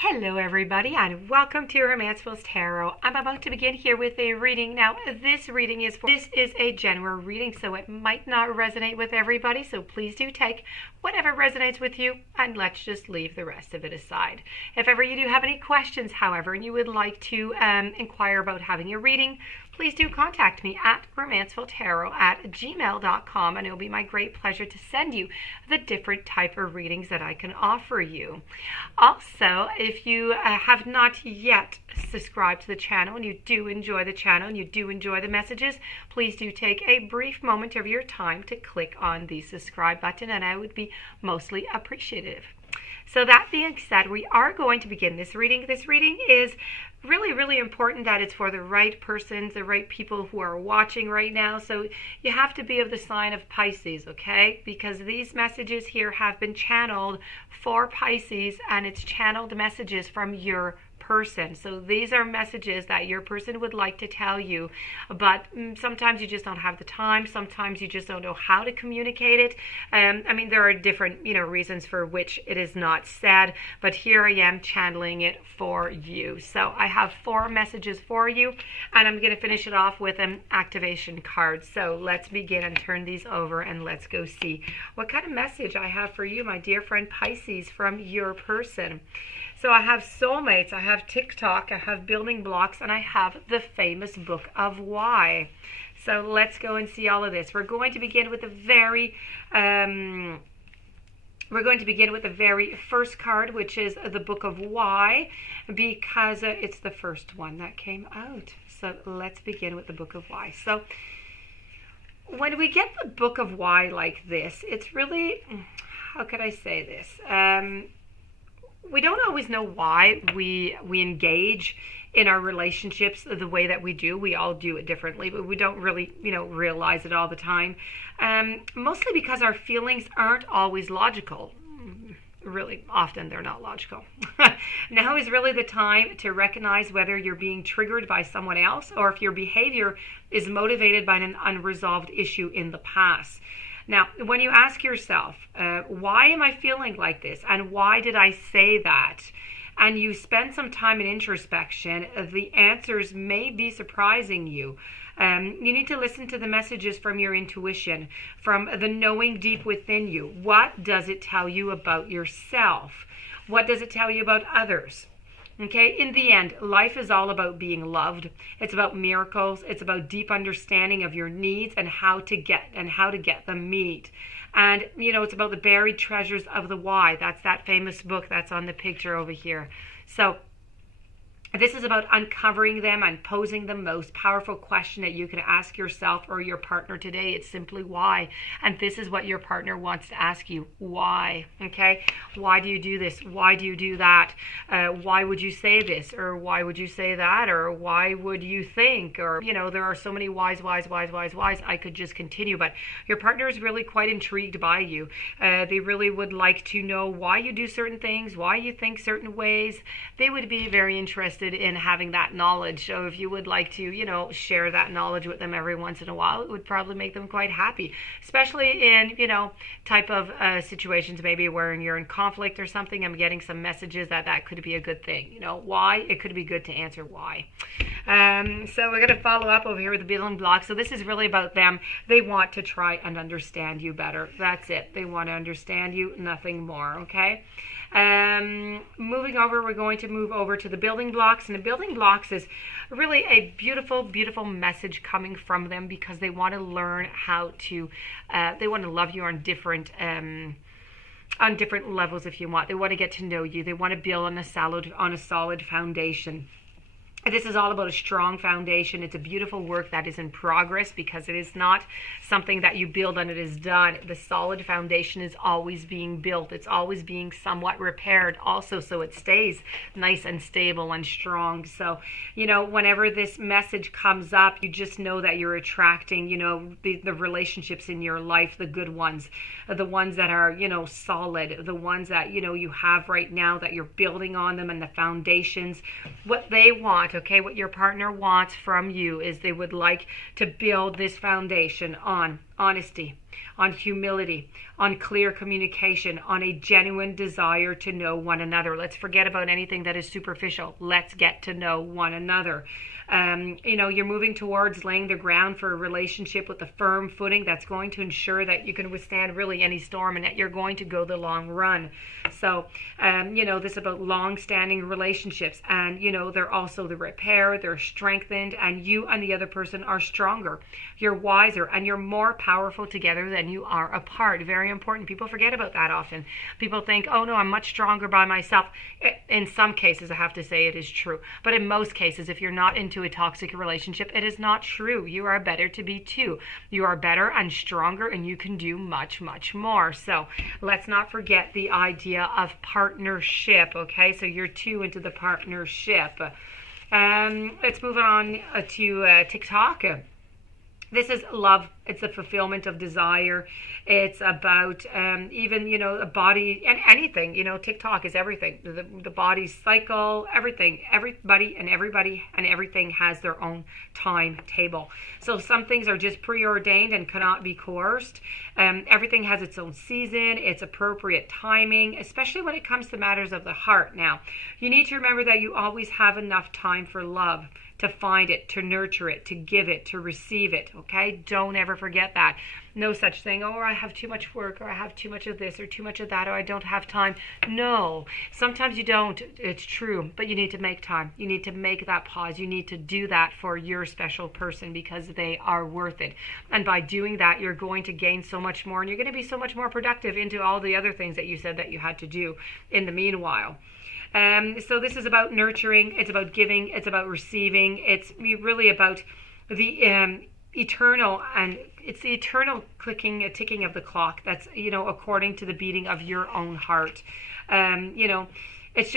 Hello everybody and welcome to Romancefuls Tarot. I'm about to begin here with a reading. Now this is a general reading, so it might not resonate with everybody, so please do take whatever resonates with you and let's just leave the rest of it aside. If ever you do have any questions, however, and you would like to inquire about having a reading, please do contact me at romancefultarot@gmail.com, and it will be my great pleasure to send you the different type of readings that I can offer you. Also, if you have not yet subscribed to the channel and you do enjoy the channel and you do enjoy the messages, please do take a brief moment of your time to click on the subscribe button, and I would be mostly appreciative. So that being said, we are going to begin this reading. This reading is really important that it's for the right persons, the right people who are watching right now. So you have to be of the sign of Pisces, okay? Because these messages here have been channeled for Pisces, and it's channeled messages from your person. So these are messages that your person would like to tell you, but sometimes you just don't have the time. Sometimes you just don't know how to communicate it. I mean, there are different, reasons for which it is not said, but here I am channeling it for you. So I have 4 messages for you, and I'm going to finish it off with an activation card. So let's begin and turn these over, and let's go see what kind of message I have for you, my dear friend Pisces, from your person. So I have soulmates, I have TikTok, I have building blocks, and I have the famous book of why. So let's go and see all of this. We're going to begin with the very first card, which is the book of why, because it's the first one that came out. So let's begin with the book of why. So when we get the book of why like this, it's really, how could I say this? We don't always know why we engage in our relationships the way that we do. We all do it differently, but we don't really, realize it all the time. Mostly because our feelings aren't always logical. Really, often they're not logical. Now is really the time to recognize whether you're being triggered by someone else or if your behavior is motivated by an unresolved issue in the past. Now, when you ask yourself, why am I feeling like this? And why did I say that? And you spend some time in introspection, the answers may be surprising you. You need to listen to the messages from your intuition, from the knowing deep within you. What does it tell you about yourself? What does it tell you about others? Okay, in the end, life is all about being loved. It's about miracles. It's about deep understanding of your needs and how to get them met. And, it's about the buried treasures of the why. That's that famous book that's on the picture over here. So this is about uncovering them and posing the most powerful question that you can ask yourself or your partner today. It's simply why. And this is what your partner wants to ask you. Why? Okay? Why do you do this? Why do you do that? Why would you say this? Or why would you say that? Or why would you think? Or, there are so many whys. I could just continue. But your partner is really quite intrigued by you. They really would like to know why you do certain things, why you think certain ways. They would be very interested in having that knowledge. So if you would like to, share that knowledge with them every once in a while, it would probably make them quite happy, especially in, type of situations maybe where you're in conflict or something. I'm getting some messages that could be a good thing. Why? It could be good to answer why. So we're going to follow up over here with the building blocks. So this is really about them. They want to try and understand you better. That's it. They want to understand you, nothing more. Okay. Moving over, we're going to move over to the building blocks, and the building blocks is really a beautiful message coming from them because they want to learn how to they want to love you on different levels, if you want. They want to get to know you. They want to build on a solid foundation. This is all about a strong foundation. It's a beautiful work that is in progress because it is not something that you build and it is done. The solid foundation is always being built. It's always being somewhat repaired also, so it stays nice and stable and strong. So, whenever this message comes up, you just know that you're attracting, the relationships in your life, the good ones, the ones that are, solid, the ones that, you have right now that you're building on them, and the foundations, what they want. Okay, what your partner wants from you is they would like to build this foundation on honesty, on humility, on clear communication, on a genuine desire to know one another. Let's forget about anything that is superficial. Let's get to know one another. You're moving towards laying the ground for a relationship with a firm footing that's going to ensure that you can withstand really any storm and that you're going to go the long run. So, this is about long-standing relationships, and, they're also the repair, they're strengthened, and you and the other person are stronger. You're wiser, and you're more powerful together than you are apart. Very important. People forget about that often. People think, oh no, I'm much stronger by myself. In some cases, I have to say it is true. But in most cases, if you're not into a toxic relationship, it is not true. You are better to be two. You are better and stronger, and you can do much, much more. So let's not forget the idea of partnership. Okay, so you're two into the partnership. Let's move on to TikTok. This is love. It's a fulfillment of desire. It's about even, a body and anything. TikTok is everything. The body's cycle, everything. Everybody and everything has their own timetable. So some things are just preordained and cannot be coerced. Everything has its own season, its appropriate timing, especially when it comes to matters of the heart. Now, you need to remember that you always have enough time for love, to find it, to nurture it, to give it, to receive it, okay? Don't ever forget that. No such thing, oh, I have too much work, or I have too much of this, or too much of that, or I don't have time. No, sometimes you don't, it's true, but you need to make time. You need to make that pause. You need to do that for your special person because they are worth it. And by doing that, you're going to gain so much more, and you're going to be so much more productive into all the other things that you said that you had to do in the meanwhile. So this is about nurturing, it's about giving, it's about receiving, it's really about the eternal, and it's the eternal ticking of the clock that's, according to the beating of your own heart. It's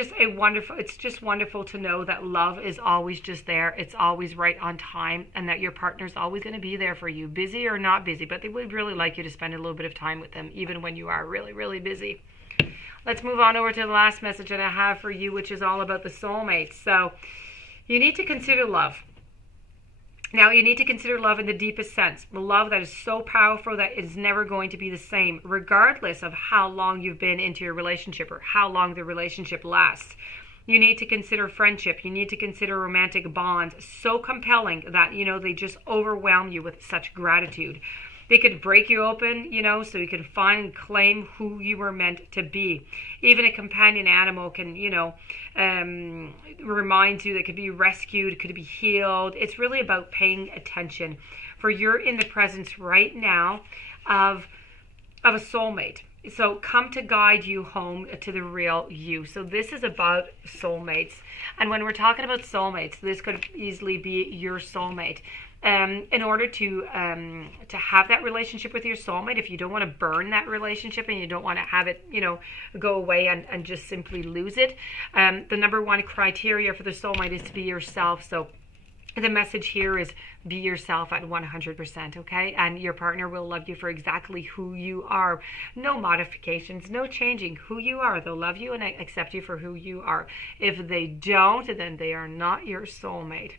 just wonderful to know that love is always just there. It's always right on time, and that your partner's always going to be there for you, busy or not busy, but they would really like you to spend a little bit of time with them, even when you are really, really busy. Let's move on over to the last message that I have for you, which is all about the soulmates. So you need to consider love. Now, you need to consider love in the deepest sense. Love that is so powerful that it is never going to be the same, regardless of how long you've been into your relationship or how long the relationship lasts. You need to consider friendship. You need to consider romantic bonds so compelling that, they just overwhelm you with such gratitude. They could break you open, so you can find and claim who you were meant to be. Even a companion animal can, remind you that it could be rescued, it could be healed. It's really about paying attention. For you're in the presence right now of a soulmate. So come to guide you home to the real you. So this is about soulmates. And when we're talking about soulmates, this could easily be your soulmate. In order to have that relationship with your soulmate, if you don't want to burn that relationship and you don't want to have it, go away and just simply lose it, the number one criteria for the soulmate is to be yourself. So the message here is be yourself at 100%, okay? And your partner will love you for exactly who you are. No modifications, no changing who you are. They'll love you and accept you for who you are. If they don't, then they are not your soulmate.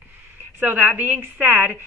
So that being said,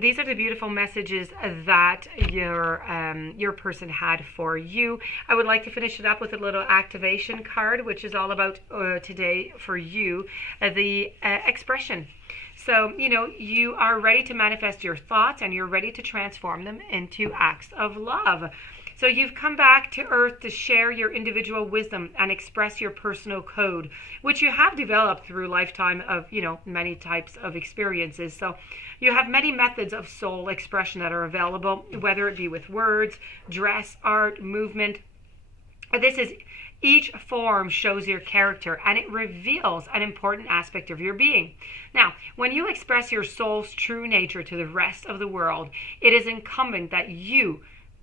these are the beautiful messages that your person had for you. I would like to finish it up with a little activation card, which is all about today for you, the expression. So, you are ready to manifest your thoughts and you're ready to transform them into acts of love. So you've come back to earth to share your individual wisdom and express your personal code, which you have developed through a lifetime of, many types of experiences. So you have many methods of soul expression that are available, whether it be with words, dress, art, movement. Each form shows your character and it reveals an important aspect of your being. Now, when you express your soul's true nature to the rest of the world, it is incumbent that you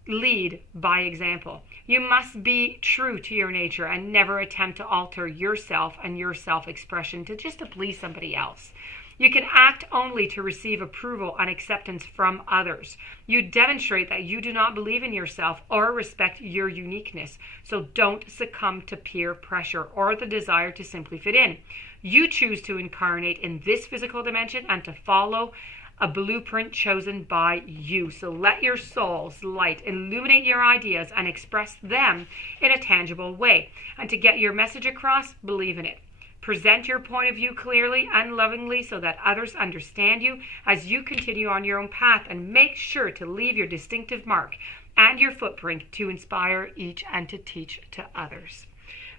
lead by example. You must be true to your nature and never attempt to alter yourself and your self-expression to please somebody else. You can act only to receive approval and acceptance from others. You demonstrate that you do not believe in yourself or respect your uniqueness, so don't succumb to peer pressure or the desire to simply fit in. You choose to incarnate in this physical dimension and to follow a blueprint chosen by you. So let your soul's light illuminate your ideas and express them in a tangible way. And to get your message across, believe in it. Present your point of view clearly and lovingly so that others understand you as you continue on your own path, and make sure to leave your distinctive mark and your footprint to inspire each and to teach to others.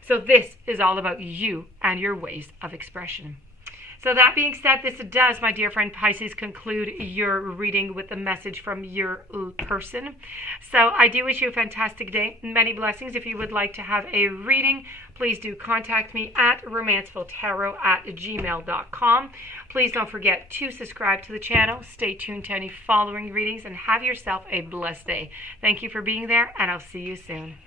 So this is all about you and your ways of expression. So that being said, this does, my dear friend Pisces, conclude your reading with the message from your person. So I do wish you a fantastic day. Many blessings. If you would like to have a reading, please do contact me at romancefultarot@gmail.com. Please don't forget to subscribe to the channel. Stay tuned to any following readings and have yourself a blessed day. Thank you for being there, and I'll see you soon.